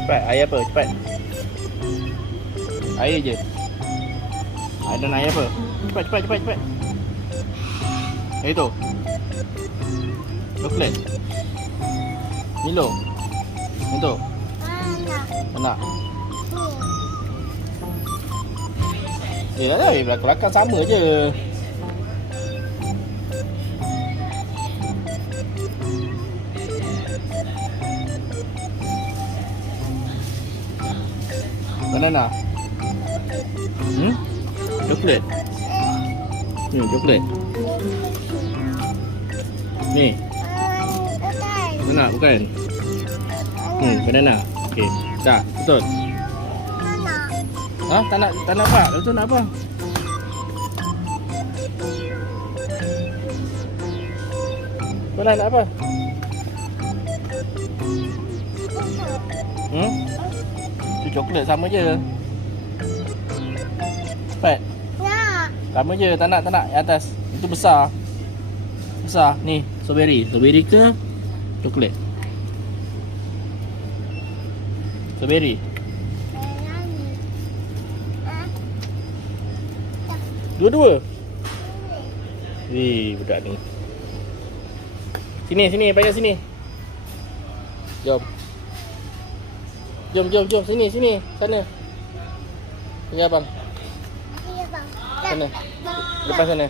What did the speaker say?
Cepat, air apa? Cepat. Air je. Dan air apa? Cepat, cepat, cepat, cepat. Air tu. Coklat. Milo. Itu. Mana? Dah, belakang-belakang sama je. Banana. Coklat. Ni coklat. Ni. Banana bukan? Banana. Okey. Dah, betul. Ha? Tak nak apa? Betul nak apa? Banana nak apa? Tu coklat sama je. Cepat. Sama je, tak nak yang atas. Itu besar. Besar. Ni, strawberry. Strawberry ke coklat? Strawberry. Dua-dua. Wih, budak ni. Sini, bayar sini. Jom. Jom. Sini. Sana. Ya, bang. Sana. Depan sana.